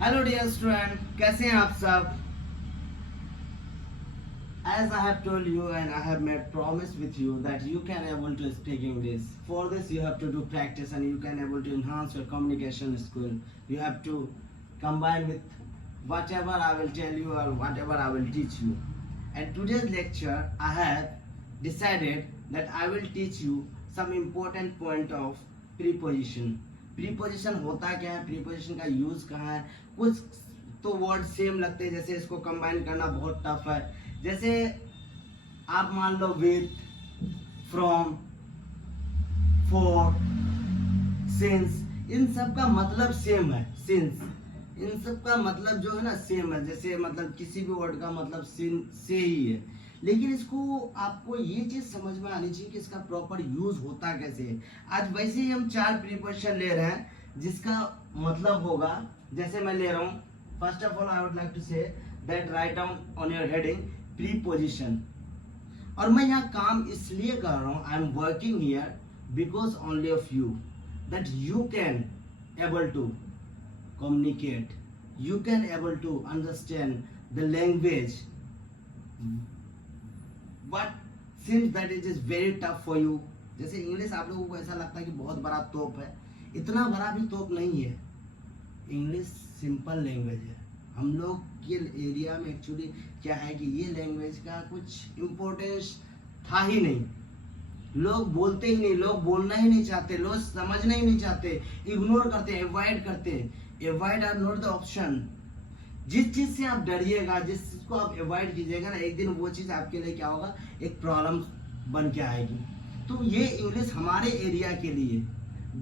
Hello dear student, कैसे हैं आप सब? As I have told you and I have made promise with you that you can able to speak English. For this you have to do practice and you can able to enhance your communication skill. You have to combine with whatever I will tell you or whatever I will teach you. And today's lecture I have decided that I will teach you some important point of preposition. Preposition होता क्या है, preposition का use कहाँ है। कुछ तो word same लगते हैं, जैसे इसको कंबाइन करना बहुत टफ है। जैसे आप मान लो विथ, फ्रॉम, फॉर, सिंस, इन सब का मतलब सेम है। सिंस, इन सब का मतलब जो है ना सेम है। जैसे मतलब किसी भी वर्ड का मतलब से ही है, लेकिन इसको आपको ये चीज समझ में आनी चाहिए कि इसका प्रॉपर यूज होता कैसे है। आज वैसे ही हम 4 प्रीपोजिशन ले रहे हैं जिसका मतलब होगा, जैसे मैं ले रहा हूँ। First of all I would like to say that write down on your heading preposition. और मैं यहाँ काम इसलिए कर रहा हूँ, I am working here because only of you, that you can able to communicate, you can able to understand the language, but since that it is very tough for you। जैसे English आप लोगों को ऐसा लगता है कि बहुत बड़ा तोप है, इतना बड़ा भी तोप नहीं है। इंग्लिश सिंपल लैंग्वेज है। हम लोग के एरिया में एक्चुअली क्या है कि ये लैंग्वेज का कुछ इम्पोर्टेंस था ही नहीं। लोग बोलते ही नहीं, लोग बोलना ही नहीं चाहते, लोग समझना ही नहीं चाहते, इग्नोर करते हैं, अवॉइड करते हैं। Avoid are not the option. जिस चीज से आप डरिएगा, जिस चीज को आप अवॉइड कीजिएगा ना, एक दिन वो चीज आपके लिए क्या होगा, एक प्रॉब्लम बन के आएगी। तो ये इंग्लिश हमारे एरिया के लिए,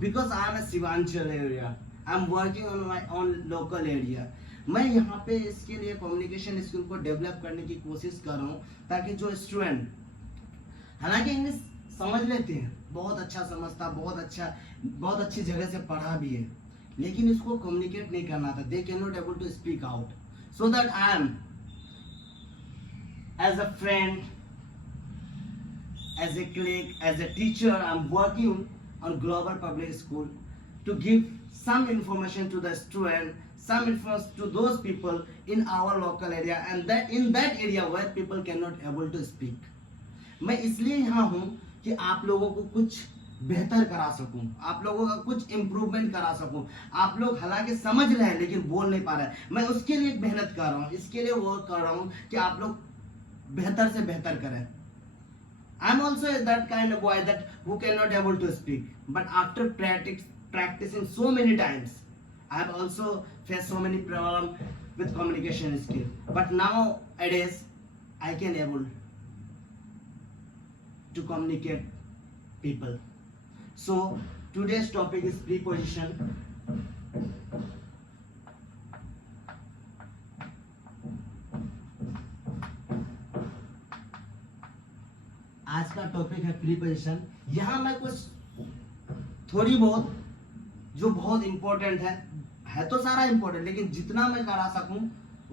because I am a Seemanchal area, I am working on my own local area. मैं यहाँ पे इसके लिए कम्युनिकेशन स्किल को डेवलप करने की कोशिश कर रहा हूँ, ताकि जो स्टूडेंट हालांकि इंग्लिश समझ लेते हैं, बहुत अच्छा समझता, बहुत अच्छी जगह से पढ़ा भी है, लेकिन इसको कम्युनिकेट नहीं करना था। They can not able to speak out. So that I am as a friend, as a colleague, as a teacher, I'm working on global public school to give some information to the student, some information to those people in our local area, and that in that area where people cannot able to speak। मैं इसलिए यहाँ हूँ कि आप लोगों को कुछ बेहतर करा सकूं, आप लोगों का कुछ इम्प्रूवमेंट करा सकूं। आप लोग हालांकि समझ रहे हैं लेकिन बोल नहीं पा रहे हैं। मैं उसके लिए मेहनत कर रहा हूँ, इसके लिए वर्क कर रहा हूँ कि आप लोग बेहतर से बेहतर करें। I am also that kind of boy that who cannot able to speak, but after practicing so many times, I have also faced so many problems with communication skill. But nowadays, I can able to communicate people. So today's topic is preposition। आज का topic है preposition. यहाँ मैं कुछ थोड़ी बहुत जो बहुत इंपॉर्टेंट है तो सारा इंपॉर्टेंट, लेकिन जितना मैं करा सकूं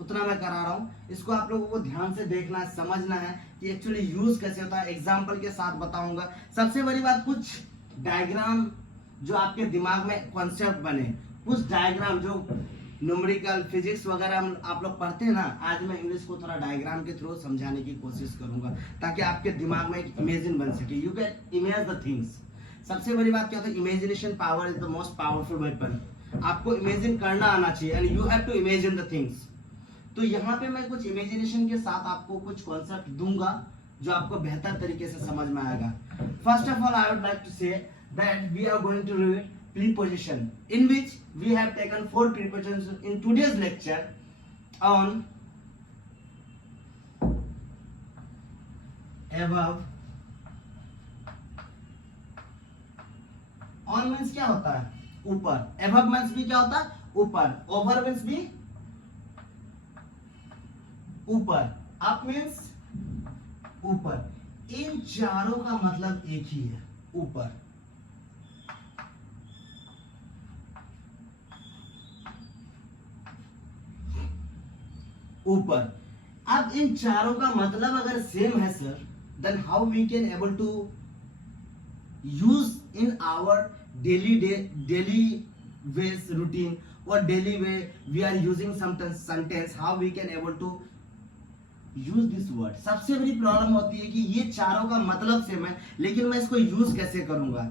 उतना मैं करा रहा हूँ। इसको आप लोगों को ध्यान से देखना है, समझना है कि एक्चुअली यूज कैसे होता है। एग्जाम्पल के साथ बताऊंगा। सबसे बड़ी बात, कुछ डायग्राम जो आपके दिमाग में कॉन्सेप्ट बने, कुछ डायग्राम जो न्यूमेरिकल, फिजिक्स वगैरह आप लोग पढ़ते हैं ना, आज मैं इंग्लिश को थोड़ा डायग्राम के थ्रू समझाने की कोशिश करूंगा, ताकि आपके दिमाग में एक इमेजिन बन सके। You can image the things. सबसे बड़ी बात क्या होता है, imagination power is the most powerful weapon. आपको इमेजिन करना आना चाहिए, and you have to imagine the things. तो यहाँ पे मैं कुछ इमेजिनेशन के साथ आपको कुछ कॉन्सेप्ट दूंगा जो आपको बेहतर तरीके से समझ में आएगा। First of all I would like to say that we are going to read preposition, in which we have taken 4 prepositions in today's lecture on above। on means क्या होता है, ऊपर। above means भी क्या होता है, ऊपर। over means भी ऊपर। up means ऊपर। इन चारों का मतलब एक ही है, ऊपर। ऊपर। अब इन चारों का मतलब अगर सेम है sir, then how we can able to use in our daily ways routine or daily way we are using some sentence, how we can able to use this word. सबसे बड़ी प्रॉब्लम होती है कि ये चारों का मतलब सेम है, लेकिन मैं इसको यूज कैसे करूंगा।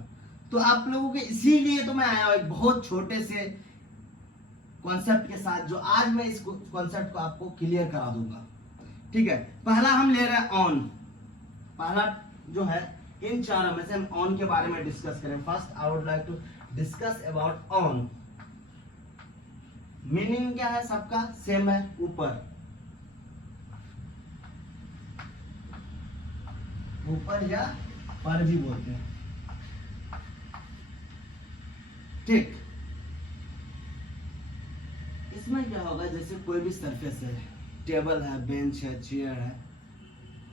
तो आप लोगों के इसीलिए तो मैं आया हूं एक बहुत छोटे से कॉन्सेप्ट के साथ, जो आज मैं इस कॉन्सेप्ट को आपको क्लियर करा दूंगा। ठीक है, पहला हम ले रहे हैं ऑन। पहला जो है इन चारों में से हम ऑन के बारे में डिस्कस करें। First I would like to discuss about on. Meaning क्या है, सबका सेम है, ऊपर। ऊपर या पर भी बोलते हैं। ठीक, इसमें क्या होगा, जैसे कोई भी सरफेस है, टेबल है, बेंच है, चेयर है,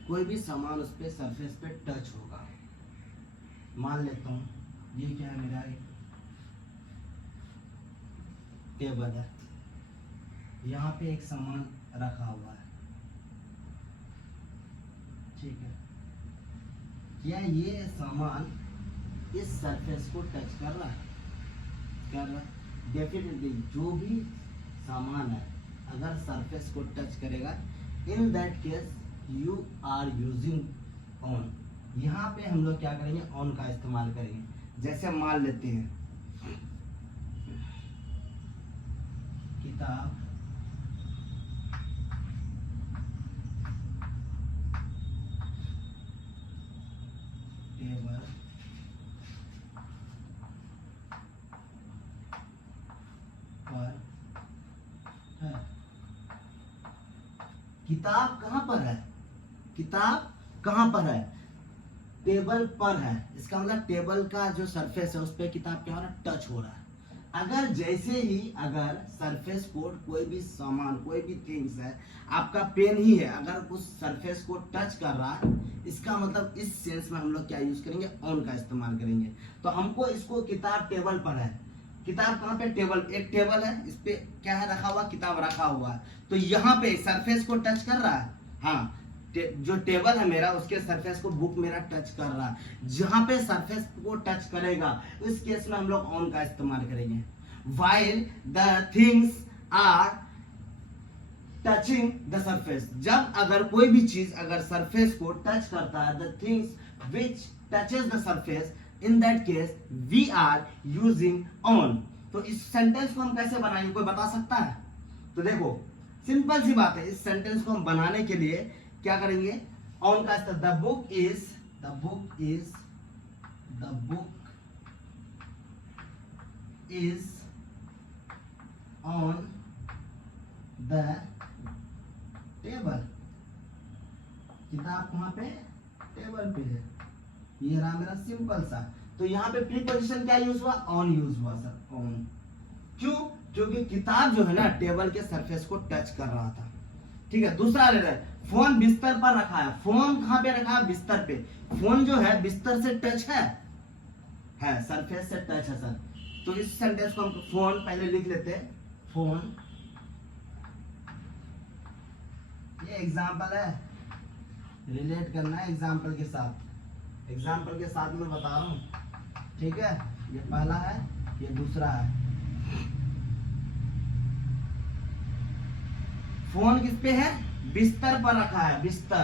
कोई भी सामान उस पे सरफेस पे टच होगा। मान लेता हूं ये क्या है, मेरा एक टेबल है, यहाँ पे एक सामान रखा हुआ है। ठीक है, क्या ये सामान इस सरफेस को टच कर रहा है? कर रहा है। डेफिनेटली जो भी सामान है अगर सरफेस को टच करेगा, in that case you are using on. यहाँ पे हम लोग क्या करेंगे, ऑन का इस्तेमाल करेंगे। जैसे मान लेते हैं किताब, टेबल, पर है। किताब कहाँ पर है? किताब कहाँ पर है? टेबल पर है। इसका मतलब टेबल का जो सरफेस है उस पर किताब क्या हो रहा है, टच हो रहा है। अगर जैसे ही अगर सरफेस को कोई भी सामान, कोई भी थिंग्स है, आपका पेन ही है, अगर उस सरफेस को टच कर रहा है, इसका मतलब इस सेंस में हम लोग क्या यूज करेंगे, ऑन का इस्तेमाल करेंगे। तो हमको इसको, किताब टेबल पर है, किताब कहाँ पे, टेबल, एक टेबल है, इस पे क्या है रखा हुआ, किताब रखा हुआ है। तो यहाँ पे सरफेस को टच कर रहा है। हाँ, जो टेबल है मेरा, उसके सरफेस को बुक मेरा टच कर रहा है। जहां पे सरफेस को टच करेगा उस केस में हम लोग ऑन का इस्तेमाल करेंगे। while the things are touching the surface, जब अगर कोई भी चीज अगर सरफेस को टच करता है, the things which touches the surface, in that case we are using on। तो इस सेंटेंस को हम कैसे बनाएंगे, कोई बता सकता है? तो देखो सिंपल सी बात है, इस सेंटेंस को हम बनाने के लिए क्या करेंगे, ऑन का इस्तेमाल। The book is on the table. किताब कहाँ पे, टेबल पे है। ये रहा मेरा सिंपल सा। तो यहाँ पे प्रीपोजिशन क्या यूज हुआ, ऑन यूज हुआ सर, ऑन। क्यों? क्योंकि किताब जो है ना टेबल के सरफेस को टच कर रहा था। ठीक है, दूसरा ले रहा है, फोन बिस्तर पर रखा है। फोन कहाँ पे रखा है, बिस्तर पे। फोन जो है बिस्तर से टच है, सरफेस से टच है सर। तो इस सेंटेंस को हम फोन पहले लिख लेते हैं, फोन। ये एग्जाम्पल है, रिलेट करना है एग्जाम्पल के साथ। एग्जाम्पल के साथ मैं बता रहा हूँ। ठीक है, ये पहला है, ये दूसरा है। फोन किस पे है, बिस्तर पर रखा है, बिस्तर।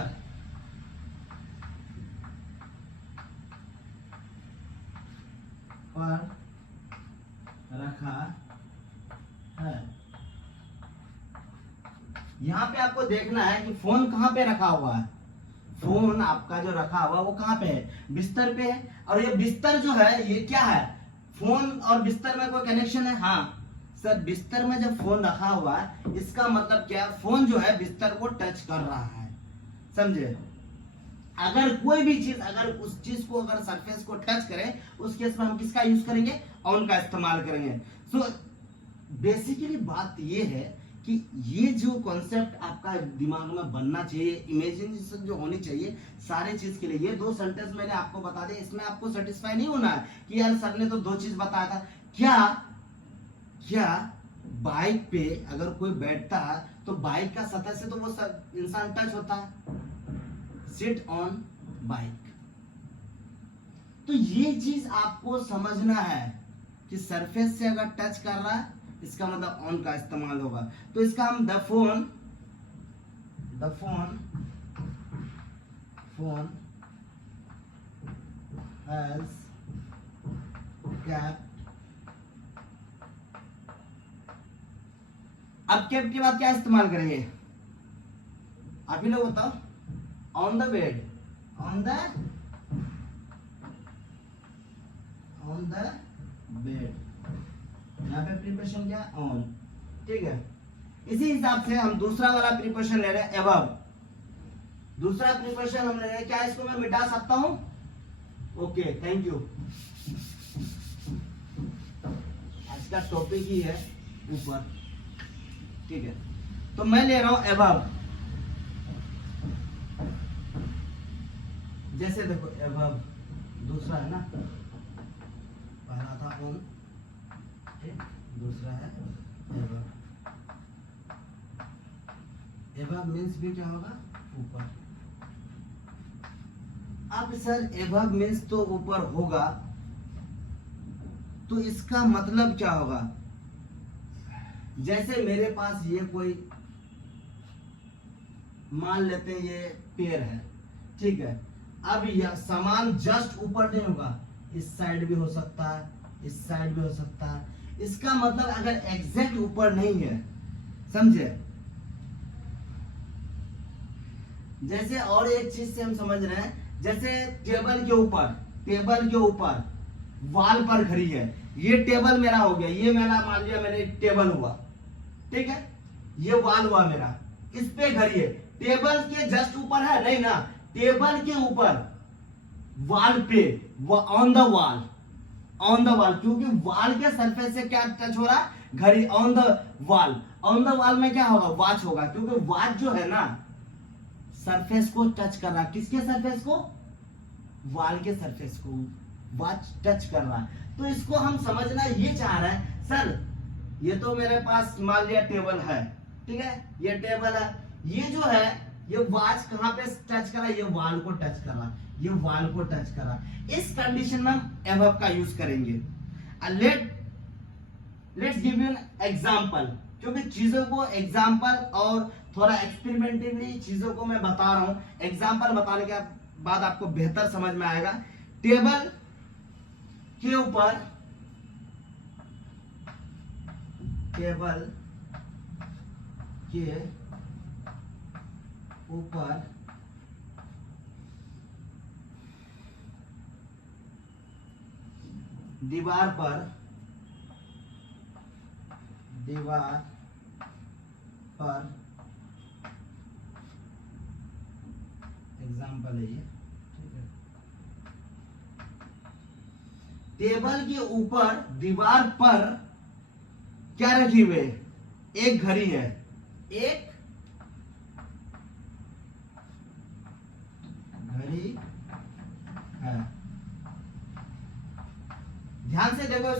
पर रखा है। यहाँ पे आपको देखना है कि फोन कहाँ पे रखा हुआ है। फोन आपका जो रखा हुआ वो कहाँ पे है, बिस्तर पे है। और ये बिस्तर जो है ये क्या है, फोन और बिस्तर में कोई कनेक्शन है? हाँ सर, बिस्तर में जब फोन रखा हुआ है इसका मतलब क्या, फोन जो है बिस्तर को टच कर रहा है। समझे? अगर कोई भी चीज अगर उस चीज को अगर सरफेस को टच करे उस केस में हम किसका यूज करेंगे, ऑन का इस्तेमाल करेंगे। सो बेसिकली बात ये है कि ये जो कॉन्सेप्ट आपका दिमाग में बनना चाहिए, इमेजिनेशन जो होनी चाहिए सारे चीज के लिए। ये दो सेंटेंस मैंने आपको बता दिए, इसमें आपको सेटिस्फाई नहीं होना है कि यार सर ने तो दो चीज बताया था। क्या बाइक पे अगर कोई बैठता है तो बाइक का सतह से तो वो इंसान टच होता है, सिट ऑन बाइक। तो ये चीज आपको समझना है। कि सरफेस से अगर टच कर रहा है इसका मतलब ऑन का इस्तेमाल होगा। तो इसका हम द फोन हैज कैप्ट। अब कैप के बाद क्या इस्तेमाल करेंगे आप ही लोग बताओ। On the bed, on the bed, यहाँ पे प्रीपोजिशन क्या ऑन, ठीक है। इसी हिसाब से हम दूसरा वाला प्रीपोजिशन ले रहे हैं एबव। दूसरा प्रीपोजिशन हम ले रहे हैं, क्या इसको मैं मिटा सकता हूं? Okay, thank you. आज का टॉपिक ही है ऊपर, ठीक है। तो मैं ले रहा हूं एबव। जैसे देखो एबव दूसरा है ना, पहला था ऑन, ठीक, दूसरा है एबव। एबव मीन्स भी क्या होगा? ऊपर। अब सर एबव मीन्स तो ऊपर होगा, तो इसका मतलब क्या होगा? जैसे मेरे पास ये कोई मान लेते हैं ये पेड़ है, ठीक है। अब यह सामान जस्ट ऊपर नहीं होगा, इस साइड भी हो सकता है, इस साइड भी हो सकता है। इसका मतलब अगर एग्जैक्ट ऊपर नहीं है, समझे? जैसे और एक चीज से हम समझ रहे हैं, जैसे टेबल के ऊपर वाल पर घड़ी है। ये टेबल मेरा हो गया, ये मेरा मान लिया मैंने टेबल हुआ, ठीक है। ये वाल हुआ मेरा, इस पे घड़ी है। टेबल के जस्ट ऊपर है नहीं ना, टेबल के ऊपर वाल पे, ऑन द वाल, क्योंकि वाल के सरफेस से क्या टच हो रहा है? घड़ी। ऑन द वाल में क्या होगा? वॉच होगा, क्योंकि वॉच जो है ना सरफेस को टच कर रहा है। किसके सरफेस को? वाल के सरफेस को वॉच टच कर रहा है। तो इसको हम समझना ये चाह रहे हैं, सर ये तो मेरे पास मान लिया टेबल है, ठीक है, ये टेबल है, ये जो है ये वॉच कहां पे टच कर रहा है? ये वाल को टच कर रहा है, ये वाल को टच कर रहा है। इस कंडीशन में हम एबव का यूज करेंगे। Let's give you an example, क्योंकि चीजों को एग्जांपल और थोड़ा एक्सपेरिमेंटली चीजों को मैं बता रहा हूं। एग्जांपल बताने के बाद आपको बेहतर समझ में आएगा। टेबल के ऊपर दीवार पर एग्जाम्पल है ये, ठीक है। टेबल के ऊपर दीवार पर क्या रखी हुई है? एक घड़ी है, एक घड़ी है। ध्यान से देखो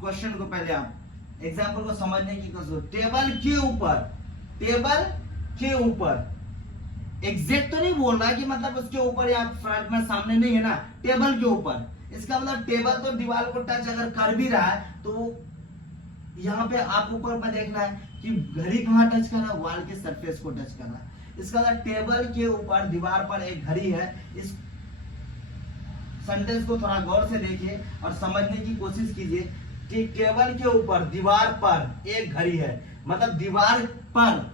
क्वेश्चन को, पहले आप एग्जाम्पल को समझने की कोशिश। टेबल के ऊपर एग्जैक्ट तो नहीं बोल रहा कि मतलब उसके ऊपर या फ्रंट में सामने नहीं है ना, टेबल के ऊपर। इसका मतलब टेबल तो दीवार को टच अगर कर भी रहा है, तो यहाँ पे आप ऊपर में देखना है कि घड़ी कहाँ टच कर रहा है? वाल के सरफेस को टच कर रहा है। इसका मतलब टेबल के ऊपर दीवार पर एक घड़ी है। इस सेंटेंस को थोड़ा गौर से देखिए और समझने की कोशिश कीजिए कि टेबल के ऊपर दीवार पर एक घड़ी है, मतलब दीवार पर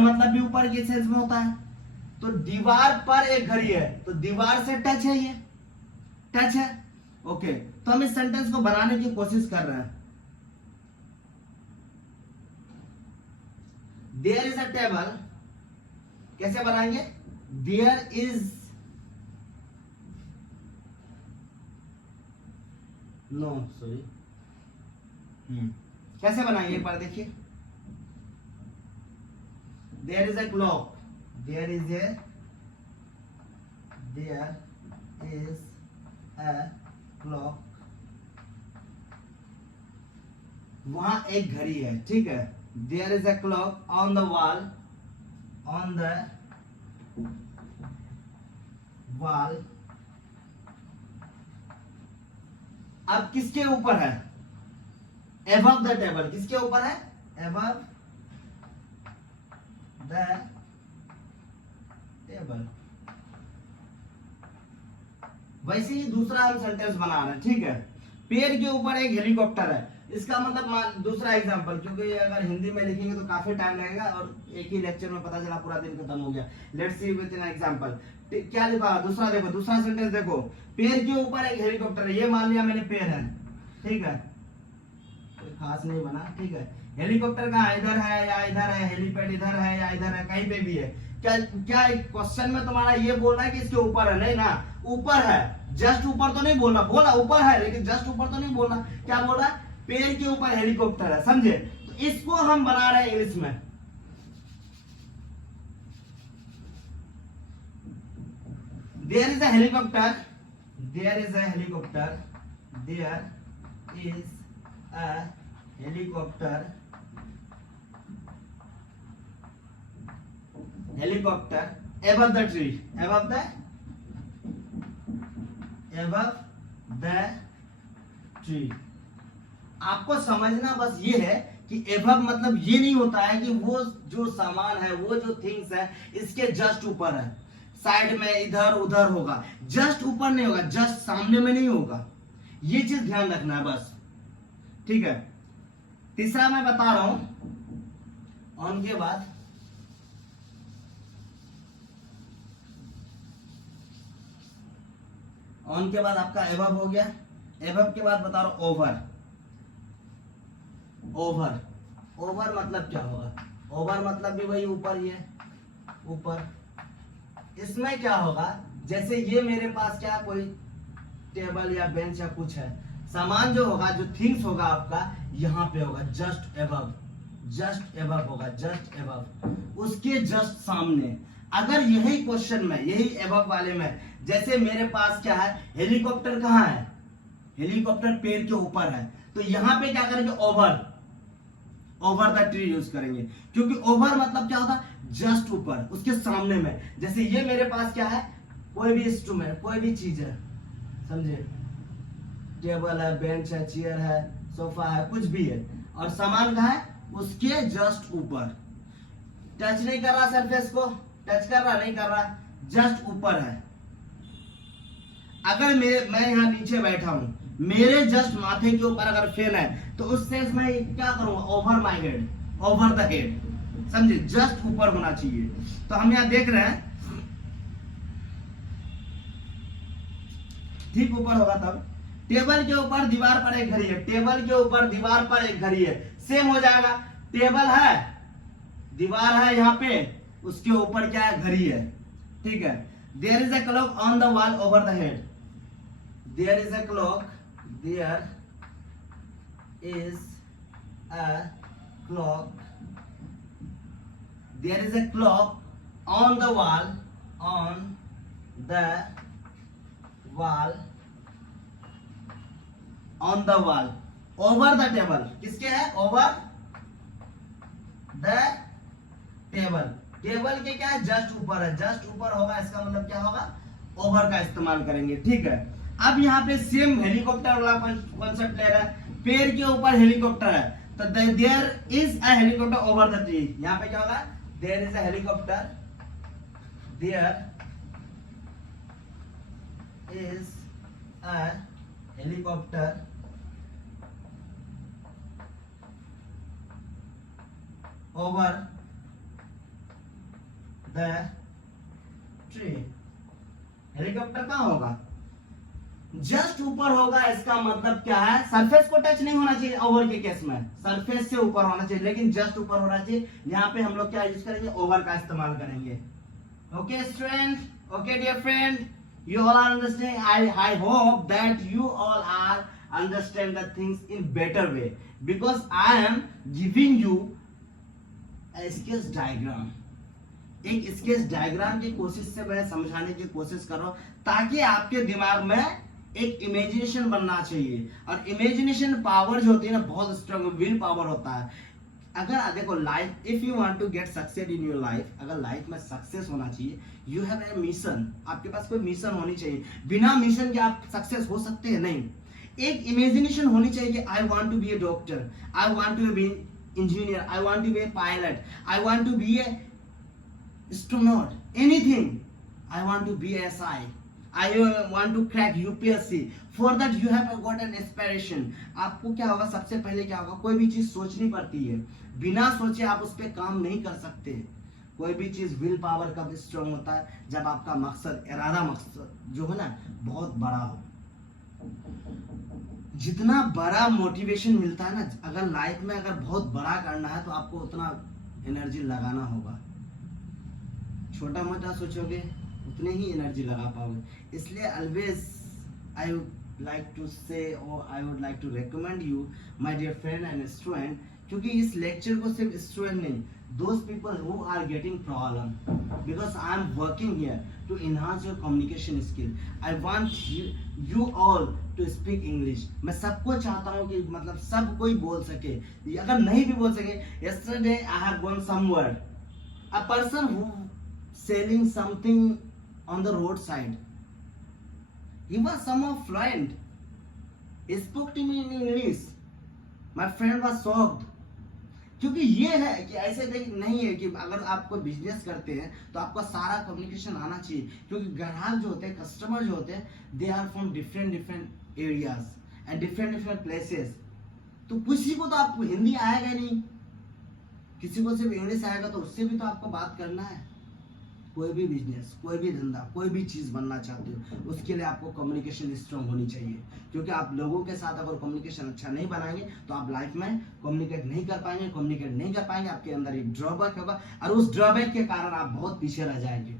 मतलब भी ऊपर के सेंस में होता है। तो दीवार पर एक घड़ी है, तो दीवार से टच है, ये टच है, ओके। तो हम इस सेंटेंस को बनाने की कोशिश कर रहे हैं। देयर इज अ टेबल, कैसे बनाएंगे? देयर इज, नो सॉरी, कैसे बनाएंगे एक बार देखिए। There is a clock, there is a clock, वहां एक घड़ी है, ठीक है। There is a clock on the wall, अब किसके ऊपर है? above the table. किसके ऊपर है? above the table. वैसे ही दूसरा हम सेंटेंस बना रहे हैं, ठीक है। पेड़ के ऊपर एक हेलीकॉप्टर है, इसका मतलब दूसरा एग्जांपल, क्योंकि अगर हिंदी में लिखेंगे तो काफी टाइम लगेगा और एक ही लेक्चर में पता चला पूरा दिन खत्म हो गया। Let's see with an example. क्या लिखा? दूसरा देखो, दूसरा सेंटेंस देखो, पेड़ के ऊपर एक हेलीकॉप्टर है। ये मान लिया मैंने पेड़ है, ठीक है, कोई खास नहीं बना, ठीक है। हेलीकॉप्टर कहाँ? इधर है या इधर है? हेलीपैड इधर है या इधर है? कहीं पे भी है। क्या क्या क्वेश्चन में तुम्हारा ये बोल रहा है कि इसके ऊपर है? नहीं ना, ऊपर है। जस्ट ऊपर तो नहीं बोलना, बोला ऊपर है लेकिन जस्ट ऊपर तो नहीं बोलना। क्या बोल रहा है? पेड़ के ऊपर हेलीकॉप्टर है, समझे? तो इसको हम बना रहे हैं इंग्लिश में। There is a helicopter, there is a helicopter, there is a helicopter, helicopter above the tree, above the tree। आपको समझना बस ये है कि above मतलब ये नहीं होता है कि वो जो सामान है, वो जो थिंग्स है इसके जस्ट ऊपर है, साइड में इधर उधर होगा। जस्ट ऊपर नहीं होगा, जस्ट सामने में नहीं होगा। ये चीज ध्यान रखना है बस, ठीक है। तीसरा मैं बता रहा हूं, ऑन के बाद ऑन के बाद आपका एबव हो गया। एबव के बाद बता रहा हूं ओवर। ओवर, ओवर मतलब क्या होगा? ओवर मतलब भी वही ऊपर ही है, ऊपर। इसमें क्या होगा? जैसे ये मेरे पास क्या कोई टेबल या बेंच या कुछ है, सामान जो होगा, जो थिंग्स होगा आपका यहाँ पे होगा, जस्ट एबव, जस्ट एबव होगा, जस्ट एबव, उसके जस्ट सामने। अगर यही क्वेश्चन में, यही एबव वाले में, जैसे मेरे पास क्या है, हेलीकॉप्टर कहाँ है? हेलीकॉप्टर पेड़ के ऊपर है, तो यहाँ पे क्या करेंगे? Over, over the tree use करेंगे, क्योंकि ओवर मतलब क्या होता है? जस्ट ऊपर, उसके सामने में। जैसे ये मेरे पास क्या है, कोई भी इंस्ट्रूमेंट, कोई भी चीज है, समझे, टेबल है, बेंच है, चेयर है, सोफा है, कुछ भी है, और सामान कहाँ है? उसके जस्ट ऊपर। टच नहीं कर रहा सरफेस को, टच कर रहा नहीं कर रहा, जस्ट ऊपर है। अगर मैं यहाँ नीचे बैठा हूं, मेरे जस्ट माथे के ऊपर अगर फैन है, तो उस सेंस में क्या करूंगा? Over my head, over the head, समझे, जस्ट ऊपर होना चाहिए। तो हम यहाँ देख रहे हैं, ठीक ऊपर होगा तब। टेबल के ऊपर दीवार पर एक घड़ी है, टेबल के ऊपर दीवार पर एक घड़ी है, सेम हो जाएगा। टेबल है, दीवार है यहाँ पे, उसके ऊपर क्या है? घड़ी है, ठीक है। There is a clock on the wall over the head, there is a clock, there is a clock, there is a clock on the wall, on the wall, on the wall, over the table. किसके है? Over the table. Table के क्या है? Just ऊपर है, just ऊपर होगा, इसका मतलब क्या होगा? ओवर का इस्तेमाल करेंगे, ठीक है। अब यहाँ पे सेम हेलीकॉप्टर वाला कॉन्सेप्ट ले रहा है, पेड़ के ऊपर हेलीकॉप्टर है, तो there is a helicopter over the tree. यहाँ पे क्या होगा? There is a helicopter, there is a helicopter over the tree. Helicopter कहाँ होगा? जस्ट ऊपर होगा। इसका मतलब क्या है? सरफेस को टच नहीं होना चाहिए ओवर के केस में, सरफेस से ऊपर होना चाहिए, लेकिन जस्ट ऊपर होना चाहिए। यहाँ पे हम लोग क्या यूज करेंगे? ओवर का इस्तेमाल करेंगे। Okay student, okay dear friend, you all are understanding. I hope that you all are understand the things in better way, because I am giving you a sketch diagram. एक sketch diagram की कोशिश से मैं समझाने की कोशिश कर रहा हूं, ताकि आपके दिमाग में एक इमेजिनेशन बनना चाहिए। और इमेजिनेशन पावर जो होती है ना, बहुत स्ट्रांग विल पावर होता है। अगर देखो life, if you want to get success in your life, अगर लाइफ में सक्सेस होना चाहिए, यू हैव ए मिशन। आपके पास कोई मिशन होनी चाहिए। बिना मिशन के आप सक्सेस हो सकते हैं नहीं। एक इमेजिनेशन होनी चाहिए कि I want to be a doctor, I want to be engineer, I want to be a pilot, I want to be a astronaut, anything. I want to be SI. I want to crack UPSC. For that you have got an inspiration. आपको क्या होगा, सबसे पहले क्या होगा, कोई भी चीज सोचनी पड़ती है, बिना सोचे आप उस पर काम नहीं कर सकते। कोई भी चीज विल पावर कब स्ट्रांग होता है, जब आपका मकसद, इरादा मकसद जो है ना बहुत बड़ा हो। जितना बड़ा मोटिवेशन मिलता है ना, अगर लाइफ में अगर बहुत बड़ा करना है तो आपको उतना एनर्जी लगाना होगा। छोटा मोटा सोचोगे उतने ही एनर्जी लगा पाओगे। इसलिए always I would like to say और I would like to recommend you my dear friend and student, क्योंकि इस लेक्चर को सिर्फ स्टूडेंट नहीं, those people who are getting problem, because I am working here to enhance your communication skill. I want you all to speak English. मैं सबको चाहता हूँ कि मतलब सब कोई बोल सके, अगर नहीं भी बोल सके। Yesterday I have gone somewhere, a person who selling something on the roadside, he was somehow fluent, he spoke to me in English. My friend was shocked. क्योंकि ये है कि ऐसे नहीं है कि अगर आप कोई बिजनेस करते हैं तो आपका सारा कम्युनिकेशन आना चाहिए, क्योंकि ग्राहक जो होते हैं, कस्टमर जो होते हैं, they are from different areas and different places. तो किसी को तो आपको हिंदी आएगा नहीं, किसी को सिर्फ इंग्लिश आएगा, तो उससे भी तो आपको बात करना है। कोई भी बिजनेस, कोई भी धंधा, कोई भी चीज बनना चाहते हो, उसके लिए आपको कम्युनिकेशन स्ट्रांग होनी चाहिए, क्योंकि आप लोगों के साथ अगर कम्युनिकेशन अच्छा नहीं बनाएंगे तो आप लाइफ में कम्युनिकेट नहीं कर पाएंगे, आपके अंदर एक ड्रॉबैक होगा और उस ड्रॉबैक के कारण आप बहुत पीछे रह जाएंगे।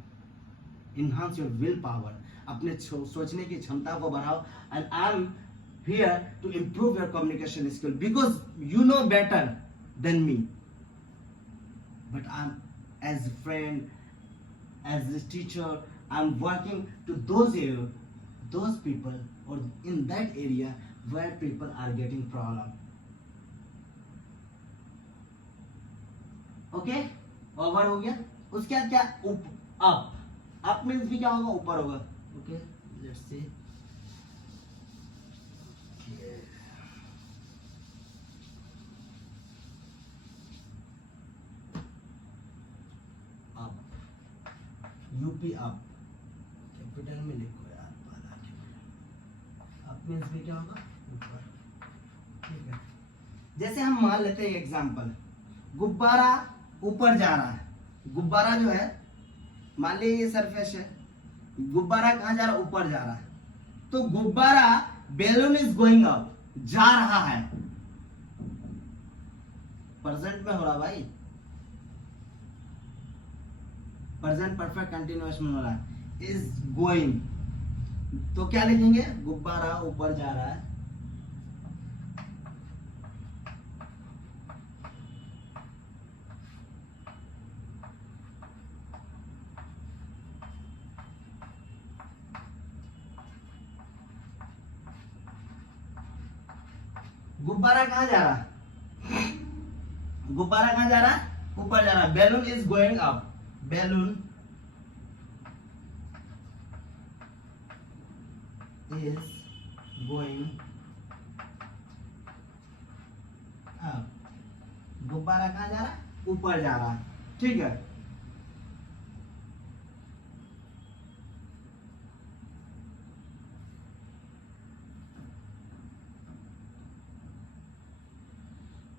इनहांस योर विल पावर, अपने सोचने की क्षमता को बढ़ाओ। And I am here to improve your communication skill, because you know better than me, but I am as friend, as a teacher, I'm working to those people or in that area where people are getting problem. Okay, over हो गया। उसके बाद क्या, up means भी क्या होगा, ऊपर होगा। Okay, let's see. UP up, capital में लिखो यार, अप मींस भी क्या होगा, ऊपर। ठीक है, जैसे हम मान लेते हैं एग्जांपल, गुब्बारा ऊपर जा रहा है। गुब्बारा जो है, मान लीजिए ये सरफेस है, गुब्बारा कहाँ जा रहा है, ऊपर जा रहा है। तो गुब्बारा, बैलून इज गोइंग अप, जा रहा है, प्रेजेंट में हो रहा भाई, प्रेजेंट परफेक्ट कंटिन्यूअस में हो रहा है, इज गोइंग। तो क्या लिखेंगे, गुब्बारा ऊपर जा रहा है, गुब्बारा कहाँ जा रहा है, गुब्बारा कहाँ जा रहा है, ऊपर जा रहा है। Balloon is going up, balloon is going up, गुब्बारा कहाँ जा रहा है, ऊपर जा रहा है। ठीक है,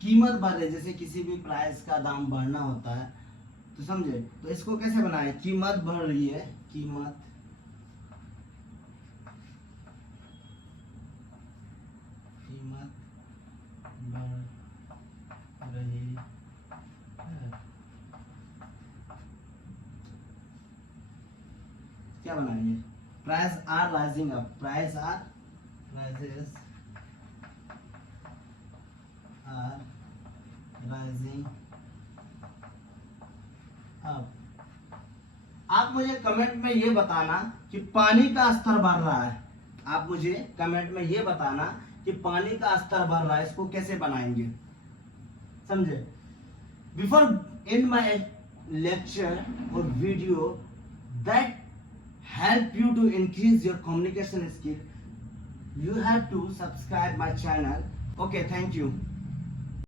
कीमत बढ़ रही, जैसे किसी भी प्राइस का दाम बढ़ना होता है, तो समझे, तो इसको कैसे बनाए, कीमत बढ़ रही है, कीमत बढ़ रही है। क्या बनाएंगे, price are rising up, price are rises are rising up. आप मुझे कमेंट में ये बताना कि पानी का स्तर बढ़ रहा है, आप मुझे कमेंट में ये बताना कि पानी का स्तर बढ़ रहा है, इसको कैसे बनाएंगे, समझे। बिफोर एंड माय लेक्चर और video that help you to increase your communication skill, you have to subscribe my channel. Okay, thank you.